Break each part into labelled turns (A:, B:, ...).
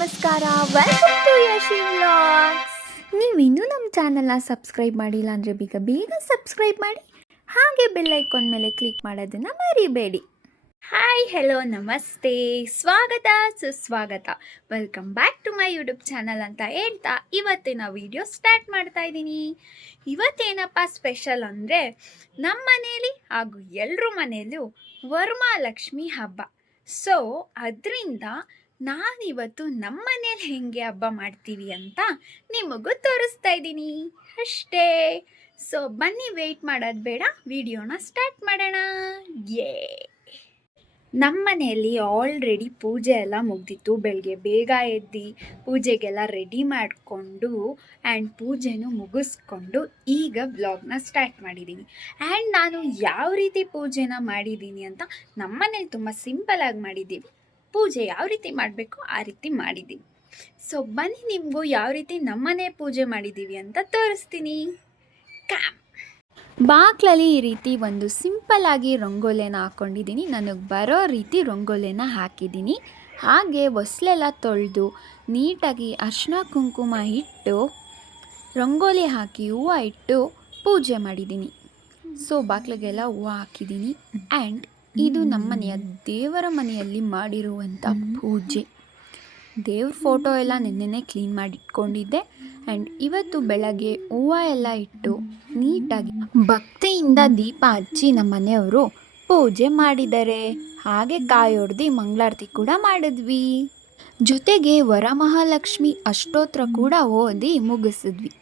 A: ನಮಸ್ಕಾರ. Welcome to Yashi vlogs ನೀವಿನ್ನೂ ಇನ್ನೂ ನಮ್ಮ ಚಾನಲ್ನ ಸಬ್ಸ್ಕ್ರೈಬ್ ಮಾಡಿಲ್ಲ ಅಂದರೆ ಬೇಗ ಬೇಗ ಸಬ್ಸ್ಕ್ರೈಬ್ ಮಾಡಿ. ಹಾಗೆ ಬೆಲ್ ಐಕಾನ್ ಮೇಲೆ ಕ್ಲಿಕ್ ಮಾಡೋದನ್ನು ಮರಿಬೇಡಿ. ಹಾಯ್ ಹೆಲೋ ನಮಸ್ತೆ. ಸ್ವಾಗತ ಸುಸ್ವಾಗತ. Welcome back to my YouTube channel ಅಂತ ಹೇಳ್ತಾ ಇವತ್ತಿನ ವಿಡಿಯೋ ಸ್ಟಾರ್ಟ್ ಮಾಡ್ತಾ ಇದ್ದೀನಿ. ಇವತ್ತೇನಪ್ಪ ಸ್ಪೆಷಲ್ ಅಂದರೆ ನಮ್ಮ ಮನೇಲಿ ಹಾಗೂ ಎಲ್ಲರೂ ಮನೆಯಲ್ಲೂ ವರ್ಮಾಲಕ್ಷ್ಮಿ ಹಬ್ಬ. ಸೊ ಅದರಿಂದ ನಾನಿವತ್ತು ನಮ್ಮ ಮನೇಲಿ ಹೇಗೆ ಹಬ್ಬ ಮಾಡ್ತೀವಿ ಅಂತ ನಿಮಗೂ ತೋರಿಸ್ತಾ ಇದ್ದೀನಿ. ಅಷ್ಟೇ. ಸೊ ಬನ್ನಿ ವೆಯ್ಟ್ ಮಾಡೋದು ಬೇಡ. ವಿಡಿಯೋನ ಸ್ಟಾರ್ಟ್ ಮಾಡೋಣ. ಏ ನಮ್ಮ ಮನೆಯಲ್ಲಿ ಆಲ್ರೆಡಿ ಪೂಜೆ ಎಲ್ಲ ಮುಗ್ದಿತ್ತು. ಬೆಳಗ್ಗೆ ಬೇಗ ಎದ್ದು ಪೂಜೆಗೆಲ್ಲ ರೆಡಿ ಮಾಡಿಕೊಂಡು ಆ್ಯಂಡ್ ಪೂಜೆನೂ ಮುಗಿಸ್ಕೊಂಡು ಈಗ ವ್ಲಾಗ್ನ ಸ್ಟಾರ್ಟ್ ಮಾಡಿದ್ದೀನಿ ಆ್ಯಂಡ್ ನಾನು ಯಾವ ರೀತಿ ಪೂಜೆನ ಮಾಡಿದ್ದೀನಿ ಅಂತ ನಮ್ಮ ಮನೇಲಿ ತುಂಬ ಸಿಂಪಲಾಗಿ ಮಾಡಿದ್ದೀವಿ. ಪೂಜೆ ಯಾವ ರೀತಿ ಮಾಡಬೇಕು ಆ ರೀತಿ ಮಾಡಿದ್ದೀನಿ ಸೊ ಬನ್ನಿ ನಿಮಗೂ ಯಾವ ರೀತಿ ನಮ್ಮನೆ ಪೂಜೆ ಮಾಡಿದ್ದೀವಿ ಅಂತ ತೋರಿಸ್ತೀನಿ. ಕ್ಯಾಮ್ ಬಾಕ್ಲಲ್ಲಿ ಈ ರೀತಿ ಒಂದು ಸಿಂಪಲ್ ಆಗಿ ರಂಗೋಲೆನ ಹಾಕ್ಕೊಂಡಿದ್ದೀನಿ ನನಗೆ ಬರೋ ರೀತಿ ರಂಗೋಲೆನ ಹಾಕಿದ್ದೀನಿ ಹಾಗೆ ಹೊಸ್ಲೆಲ್ಲ ತೊಳೆದು ನೀಟಾಗಿ ಅರ್ಶಿನ ಕುಂಕುಮ ಇಟ್ಟು ರಂಗೋಲಿ ಹಾಕಿ ಹೂವು ಇಟ್ಟು ಪೂಜೆ ಮಾಡಿದ್ದೀನಿ ಸೊ ಬಾಕ್ಲಿಗೆಲ್ಲ ಹೂವು ಹಾಕಿದ್ದೀನಿ ಆ್ಯಂಡ್ ಇದು ನಮ್ಮನೆಯ ದೇವರ ಮನೆಯಲ್ಲಿ ಮಾಡಿರುವಂಥ ಪೂಜೆ. ದೇವ್ರ ಫೋಟೋ ಎಲ್ಲ ನಿನ್ನೆ ಕ್ಲೀನ್ ಮಾಡಿ ಇಟ್ಕೊಂಡಿದ್ದೆ ಆ್ಯಂಡ್ ಇವತ್ತು ಬೆಳಗ್ಗೆ ಹೂವು ಎಲ್ಲ ಇಟ್ಟು ನೀಟಾಗಿ ಭಕ್ತಿಯಿಂದ ದೀಪ ಹಚ್ಚಿ ನಮ್ಮ ಮನೆಯವರು ಪೂಜೆ ಮಾಡಿದ್ದಾರೆ ಹಾಗೆ ಕಾಯಿ ಹೊಡೆದು ಮಂಗಳಾರತಿ ಕೂಡ ಮಾಡಿದ್ವಿ. ಜೊತೆಗೆ ವರಮಹಾಲಕ್ಷ್ಮಿ ಅಷ್ಟೋತ್ರ ಕೂಡ ಓದಿ ಮುಗಿಸಿದ್ವಿ.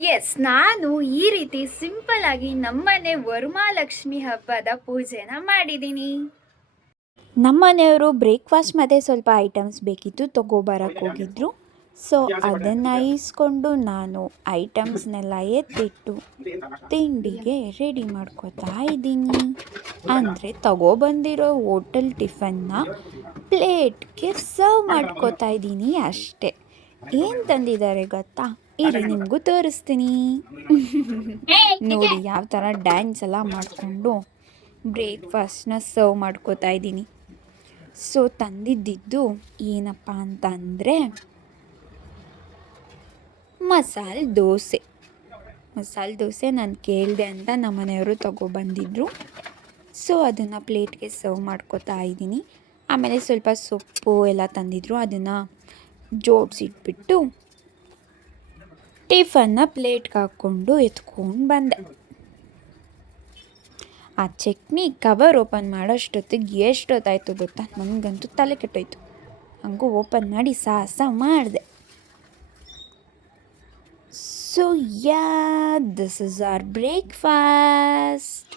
A: ಎಸ್ ನಾನು ಈ ರೀತಿ ಸಿಂಪಲ್ ಆಗಿ ನಮ್ಮನೆ ವರ್ಮಾಲಕ್ಷ್ಮಿ ಹಬ್ಬದ ಪೂಜೆನ ಮಾಡಿದ್ದೀನಿ. ನಮ್ಮನೆಯವರು ಬ್ರೇಕ್ಫಾಸ್ಟ್ ಮತ್ತು ಸ್ವಲ್ಪ ಐಟಮ್ಸ್ ಬೇಕಿತ್ತು ತಗೋಬರಕ್ಕೆ ಹೋಗಿದ್ರು. ಸೊ ಅದನ್ನು ಇಸ್ಕೊಂಡು ನಾನು ಐಟಮ್ಸ್ನೆಲ್ಲ ಎತ್ತಿಟ್ಟು ತಿಂಡಿಗೆ ರೆಡಿ ಮಾಡ್ಕೋತಾ ಇದ್ದೀನಿ. ಅಂದರೆ ತಗೊಬಂದಿರೋ ಹೋಟೆಲ್ ಟಿಫನ್ನ ಪ್ಲೇಟ್ಗೆ ಸರ್ವ್ ಮಾಡ್ಕೋತಾ ಇದ್ದೀನಿ ಅಷ್ಟೇ. ಏನು ತಂದಿದ್ದಾರೆ ಗೊತ್ತಾ? ಇರಿ, ನಿಮಗೂ ತೋರಿಸ್ತೀನಿ. ನೋಡಿ, ಯಾವ ಥರ ಡ್ಯಾನ್ಸ್ ಎಲ್ಲ ಮಾಡಿಕೊಂಡು ಬ್ರೇಕ್ಫಾಸ್ಟ್ನ ಸರ್ವ್ ಮಾಡ್ಕೋತಾ ಇದ್ದೀನಿ. ಸೊ ತಂದಿದ್ದಿದ್ದು ಏನಪ್ಪ ಅಂತ ಅಂದರೆ ಮಸಾಲೆ ದೋಸೆ. ಮಸಾಲೆ ದೋಸೆ ನಾನು ಕೇಳಿದೆ ಅಂತ ನಮ್ಮ ಮನೆಯವರು ತಗೊಬಂದಿದ್ರು ಸೊ ಅದನ್ನು ಪ್ಲೇಟ್ಗೆ ಸರ್ವ್ ಮಾಡ್ಕೋತಾ ಇದ್ದೀನಿ. ಆಮೇಲೆ ಸ್ವಲ್ಪ ಸೊಪ್ಪು ಎಲ್ಲ ತಂದಿದ್ರು. ಅದನ್ನು ಜೋಡಿಸಿಟ್ಬಿಟ್ಟು ಟಿಫನ್ನ ಪ್ಲೇಟ್ಗೆ ಹಾಕ್ಕೊಂಡು ಎತ್ಕೊಂಡು ಬಂದೆ. ಆ ಚಟ್ನಿ ಕವರ್ ಓಪನ್ ಮಾಡೋಷ್ಟೊತ್ತಿಗೆ ಎಷ್ಟೊತ್ತಾಯ್ತು ಗೊತ್ತಾ? ನನಗಂತೂ ತಲೆ ಕೆಟ್ಟೋಯ್ತು. ಹಂಗೂ ಓಪನ್ ಮಾಡಿ ಸಾಹಸ ಮಾಡಿದೆ. So ya this is our breakfast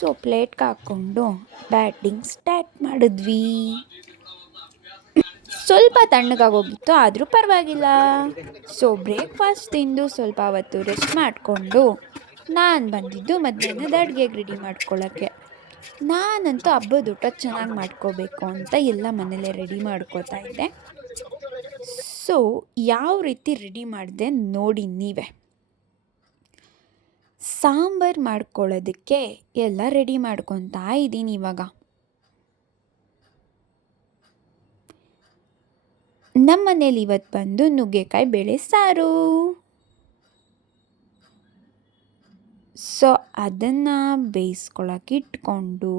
A: so ಪ್ಲೇಟ್ಗೆ ಹಾಕ್ಕೊಂಡು ಬ್ಯಾಟಿಂಗ್ ಸ್ಟಾರ್ಟ್ ಮಾಡಿದ್ವಿ. ಸ್ವಲ್ಪ ತಣ್ಣಗಾಗೋಗಿತ್ತು ಆದರೂ ಪರವಾಗಿಲ್ಲ. ಸೊ ಬ್ರೇಕ್ಫಾಸ್ಟ್ ತಿಂದು ಸ್ವಲ್ಪ ಹೊತ್ತು ರೆಸ್ಟ್ ಮಾಡಿಕೊಂಡು ನಾನು ಬಂದಿದ್ದು ಮಧ್ಯಾಹ್ನದ ಅಡುಗೆಗೆ ರೆಡಿ ಮಾಡ್ಕೊಳ್ಳೋಕ್ಕೆ ನಾನಂತೂ ಹಬ್ಬದ ಊಟ ಚೆನ್ನಾಗಿ ಮಾಡ್ಕೋಬೇಕು ಅಂತ ಎಲ್ಲ ಮನೇಲೆ ರೆಡಿ ಮಾಡ್ಕೋತಾ ಇದ್ದೆ. ಸೊ ಯಾವ ರೀತಿ ರೆಡಿ ಮಾಡಿದೆ ನೋಡಿ ನೀವೇ. ಸಾಂಬಾರು ಮಾಡ್ಕೊಳ್ಳೋದಕ್ಕೆ ಎಲ್ಲ ರೆಡಿ ಮಾಡ್ಕೊತಾ ಇದ್ದೀನಿ ಇವಾಗ. ನಮ್ಮ ಮನೇಲಿ ಇವತ್ತು ಬಂದು ನುಗ್ಗೆಕಾಯಿ ಬೇಳೆ ಸಾರು. ಸೊ ಅದನ್ನು ಬೇಯಿಸ್ಕೊಳಕ್ಕೆ ಇಟ್ಕೊಂಡು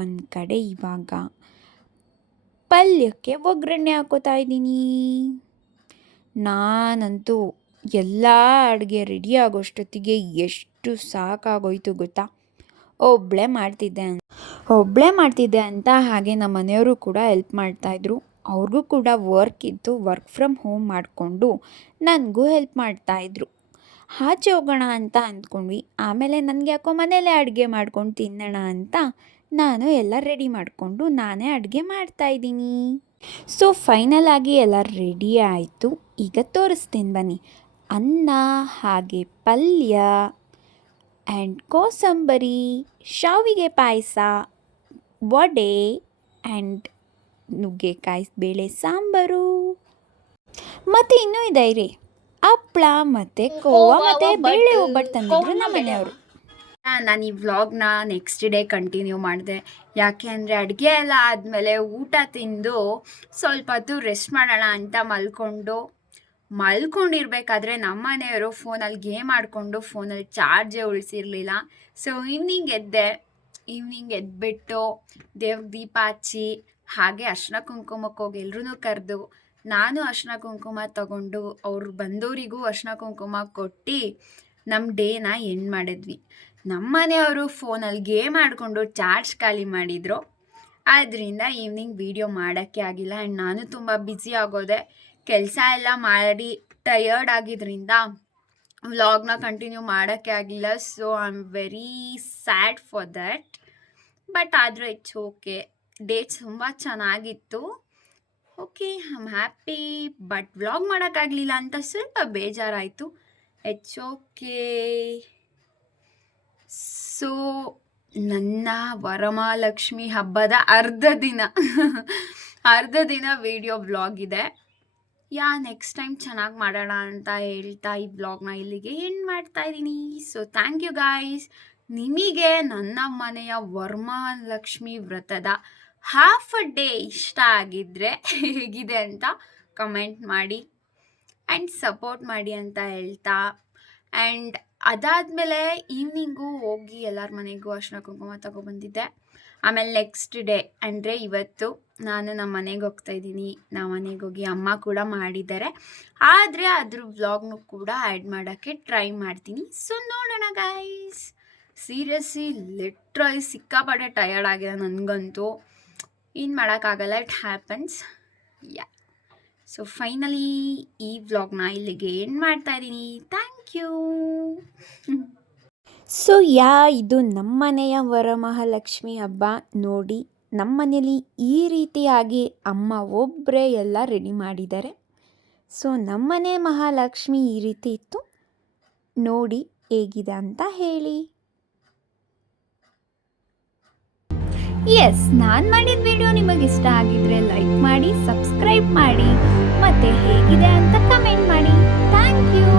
A: ಒಂದು ಕಡೆ ಇವಾಗ ಪಲ್ಯಕ್ಕೆ ಒಗ್ಗರಣೆ ಹಾಕೋತಾ ಇದ್ದೀನಿ. ನಾನಂತೂ ಎಲ್ಲ ಅಡುಗೆ ರೆಡಿ ಆಗೋಷ್ಟೊತ್ತಿಗೆ ಎಷ್ಟು ಸಾಕಾಗೋಯ್ತು ಗೊತ್ತಾ? ಒಬ್ಬಳೇ ಮಾಡ್ತಿದ್ದೆ ಒಬ್ಬಳೇ ಮಾಡ್ತಿದ್ದೆ ಅಂತ ಹಾಗೆ ನಮ್ಮ ಮನೆಯವರು ಕೂಡ ಹೆಲ್ಪ್ ಮಾಡ್ತಾಯಿದ್ರು ಅವ್ರಿಗೂ ಕೂಡ ವರ್ಕ್ ಇತ್ತು ವರ್ಕ್ ಫ್ರಮ್ ಹೋಮ್ ಮಾಡಿಕೊಂಡು ನನಗೂ ಹೆಲ್ಪ್ ಮಾಡ್ತಾಯಿದ್ರು ಆಚೆ ಹೋಗೋಣ ಅಂತ ಅಂದ್ಕೊಂಡ್ವಿ. ಆಮೇಲೆ ನನಗೆ ಯಾಕೋ ಮನೇಲೇ ಅಡುಗೆ ಮಾಡ್ಕೊಂಡು ತಿನ್ನೋಣ ಅಂತ ನಾನು ಎಲ್ಲ ರೆಡಿ ಮಾಡಿಕೊಂಡು ನಾನೇ ಅಡುಗೆ ಮಾಡ್ತಾಯಿದ್ದೀನಿ ಸೊ ಫೈನಲ್ ಆಗಿ ಎಲ್ಲ ರೆಡಿ ಆಯಿತು. ಈಗ ತೋರಿಸ್ತೀನಿ ಬನ್ನಿ. ಅನ್ನ, ಹಾಗೆ ಪಲ್ಯ ಆ್ಯಂಡ್ ಕೋಸಂಬರಿ, ಶಾವಿಗೆ ಪಾಯಸ, ವಡೆ ಆ್ಯಂಡ್ ನುಗ್ಗೆಕಾಯಿ ಬೇಳೆ ಸಾಂಬಾರು. ಮತ್ತು ಇನ್ನೂ ಇದೆ ರೀ. ಹಪ್ಳ ಮತ್ತು ಕೋವಾ ಮತ್ತೆ ಬೇಳೆ ಒಬ್ಬಟ್ಟು ತಂದಿದ್ರು ನಮ್ಮ ಮನೆಯವರು. ನಾನು ಈ ವ್ಲಾಗ್ನ ನೆಕ್ಸ್ಟ್ ಡೇ ಕಂಟಿನ್ಯೂ ಮಾಡಿದೆ. ಯಾಕೆ ಅಂದರೆ ಅಡುಗೆ ಎಲ್ಲ ಆದಮೇಲೆ ಊಟ ತಿಂದು ಸ್ವಲ್ಪ ಹೊತ್ತು ರೆಸ್ಟ್ ಮಾಡೋಣ ಅಂತ ಮಲ್ಕೊಂಡು ಮಲ್ಕೊಂಡಿರ್ಬೇಕಾದ್ರೆ ನಮ್ಮ ಮನೆಯವರು ಫೋನಲ್ಲಿ ಗೇಮ್ ಆಡಿಕೊಂಡು ಫೋನಲ್ಲಿ ಚಾರ್ಜೇ ಉಳಿಸಿರ್ಲಿಲ್ಲ. ಸೊ ಈವ್ನಿಂಗ್ ಎದ್ದೆ. ಈವ್ನಿಂಗ್ ಎದ್ಬಿಟ್ಟು ದೇವ್ರ ದೀಪ ಹಚ್ಚಿ ಹಾಗೆ ಅರ್ಶಿನ ಕುಂಕುಮಕ್ಕೆ ಹೋಗಿ ಎಲ್ರೂ ಕರೆದು ನಾನು ಅರ್ಶಿನ ಕುಂಕುಮ ತಗೊಂಡು ಅವ್ರು ಬಂದವರಿಗೂ ಅರ್ಶಿನ ಕುಂಕುಮ ಕೊಟ್ಟು ನಮ್ಮ ಡೇನ ಎಂಡ್ ಮಾಡಿದ್ವಿ. ನಮ್ಮ ಮನೆಯವರು ಫೋನಲ್ಲಿ ಗೇಮ್ ಆಡಿಕೊಂಡು ಚಾರ್ಜ್ ಖಾಲಿ ಮಾಡಿದರು. ಆದ್ದರಿಂದ ಈವ್ನಿಂಗ್ ವೀಡಿಯೋ ಮಾಡೋಕ್ಕೆ ಆಗಿಲ್ಲ. ಆ್ಯಂಡ್ ನಾನು ತುಂಬ ಬ್ಯುಸಿ ಆಗೋದೆ. ಕೆಲಸ ಎಲ್ಲ ಮಾಡಿ ಟಯರ್ಡ್ ಆಗಿದ್ದರಿಂದ ವ್ಲಾಗ್ನ ಕಂಟಿನ್ಯೂ ಮಾಡೋಕ್ಕೆ ಆಗಿಲ್ಲ. So I am very sad for that. But ಆದರೂ ಇಟ್ಸ್ ಓಕೆ. ಡೇ ತುಂಬ ಚೆನ್ನಾಗಿತ್ತು. Okay I'm happy but vlog ಮಾಡೋಕ್ಕಾಗಲಿಲ್ಲ ಅಂತ ಸ್ವಲ್ಪ ಬೇಜಾರಾಯಿತು. ಇಟ್ಸ್ ಓಕೆ ಸೊ ನನ್ನ ವರಮಹಾಲಕ್ಷ್ಮಿ ಹಬ್ಬದ ಅರ್ಧ ದಿನ ಅರ್ಧ ದಿನ ವಿಡಿಯೋ ವ್ಲಾಗ್ ಇದೆ. ಯಾ ನೆಕ್ಸ್ಟ್ ಟೈಮ್ ಚೆನ್ನಾಗಿ ಮಾಡೋಣ ಅಂತ ಹೇಳ್ತಾ ಈ ವ್ಲಾಗ್ನ ಇಲ್ಲಿಗೆ ಎಂಡ್ ಮಾಡ್ತಾ ಇದ್ದೀನಿ. ಸೊ ಥ್ಯಾಂಕ್ ಯು ಗಾಯ್ಸ್ ನಿಮಗೆ ನನ್ನ ಮನೆಯ ವರಮಹಾಲಕ್ಷ್ಮಿ ವ್ರತದ ಹಾಫ್ ಅ ಡೇ ಇಷ್ಟ ಆಗಿದ್ದರೆ ಹೇಗಿದೆ ಅಂತ ಕಮೆಂಟ್ ಮಾಡಿ ಆ್ಯಂಡ್ ಸಪೋರ್ಟ್ ಮಾಡಿ ಅಂತ ಹೇಳ್ತಾ. ಆ್ಯಂಡ್ ಅದಾದಮೇಲೆ ಈವ್ನಿಂಗು ಹೋಗಿ ಎಲ್ಲರ ಮನೆಗೂ ಅರ್ಶಿನ ಕುಂಕುಮ ತಗೊಬಂದಿದ್ದೆ ಆಮೇಲೆ ನೆಕ್ಸ್ಟ್ ಡೇ ಅಂದರೆ ಇವತ್ತು ನಾನು ನಮ್ಮ ಮನೆಗೆ ಹೋಗ್ತಾ ಇದ್ದೀನಿ. ನಮ್ಮ ಮನೆಗೆ ಹೋಗಿ ಅಮ್ಮ ಕೂಡ ಮಾಡಿದ್ದಾರೆ. ಆದರೆ ಅದ್ರ ವ್ಲಾಗ್ನು ಕೂಡ ಆ್ಯಡ್ ಮಾಡೋಕ್ಕೆ ಟ್ರೈ ಮಾಡ್ತೀನಿ. ಸೊ ನೋಡೋಣ ಗೈಸ್ ಸೀರಿಯಸ್ಲಿ ಲಿಟ್ರಲಿ ಸಿಕ್ಕಾಪಟ್ಟೆ ಟಯರ್ಡ್ ಆಗಿದೆ ನನಗಂತೂ. ಏನು ಮಾಡೋಕ್ಕಾಗಲ್ಲ it happens ya so finally ಈ ವ್ಲಾಗ್ನ ಇಲ್ಲಿಗೆ ಏನು ಮಾಡ್ತಾ ಇದ್ದೀನಿ. ಥ್ಯಾಂಕ್ ಯು
B: ಸೊ ಯಾ ಇದು ನಮ್ಮನೆಯ ವರಮಹಾಲಕ್ಷ್ಮಿ ಹಬ್ಬ. ನೋಡಿ ನಮ್ಮನೇಲಿ ಈ ರೀತಿಯಾಗಿ ಅಮ್ಮ ಒಬ್ಬರೇ ಎಲ್ಲ ರೆಡಿ ಮಾಡಿದ್ದಾರೆ. ಸೊ ನಮ್ಮನೆ ಮಹಾಲಕ್ಷ್ಮಿ ಈ ರೀತಿ ಇತ್ತು. ನೋಡಿ, ಹೇಗಿದೆ ಅಂತ ಹೇಳಿ. ಎಸ್ ನಾನು ಮಾಡಿದ ವಿಡಿಯೋ ನಿಮಗೆ ಇಷ್ಟ ಆಗಿದ್ರೆ ಲೈಕ್ ಮಾಡಿ ಸಬ್ಸ್ಕ್ರೈಬ್ ಮಾಡಿ, ಮತ್ತೆ ಹೇಗಿದೆ ಅಂತ ಕಮೆಂಟ್ ಮಾಡಿ. Thank you